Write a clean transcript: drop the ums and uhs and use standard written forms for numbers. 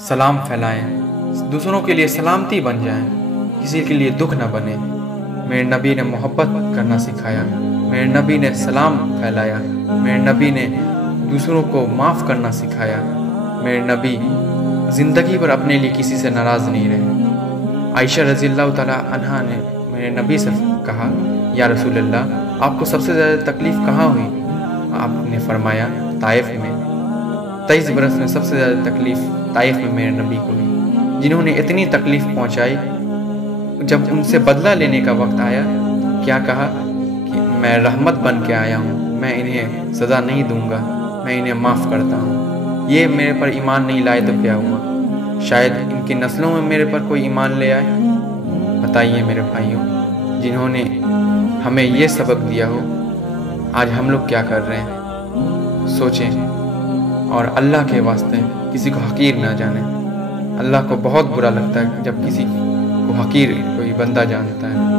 सलाम फैलाएं, दूसरों के लिए सलामती बन जाएं, किसी के लिए दुख न बने। मेरे नबी ने मोहब्बत करना सिखाया, मेरे नबी ने सलाम फैलाया, मेरे नबी ने दूसरों को माफ़ करना सिखाया। मेरे नबी ज़िंदगी भर अपने लिए किसी से नाराज़ नहीं रहे। आयशा रज़ियल्लाहु ताला अन्हा ने मेरे नबी से कहा, या रसूल अल्लाह, आपको सबसे ज़्यादा तकलीफ़ कहाँ हुई? आपने फरमाया, ताइफ में। 23 बरस में सबसे ज़्यादा तकलीफ़ ताइफ में मेरे नबी को हुई, जिन्होंने इतनी तकलीफ़ पहुँचाई। जब उनसे बदला लेने का वक्त आया, क्या कहा कि मैं रहमत बन के आया हूँ, मैं इन्हें सज़ा नहीं दूंगा, मैं इन्हें माफ़ करता हूँ। ये मेरे पर ईमान नहीं लाए तो क्या हुआ? शायद इनकी नस्लों में मेरे पर कोई ईमान ले आए। बताइए मेरे भाइयों, जिन्होंने हमें ये सबक दिया हो, आज हम लोग क्या कर रहे हैं? सोचें और अल्लाह के वास्ते किसी को हकीर ना जाने। अल्लाह को बहुत बुरा लगता है जब किसी को हकीर कोई बंदा जानता है।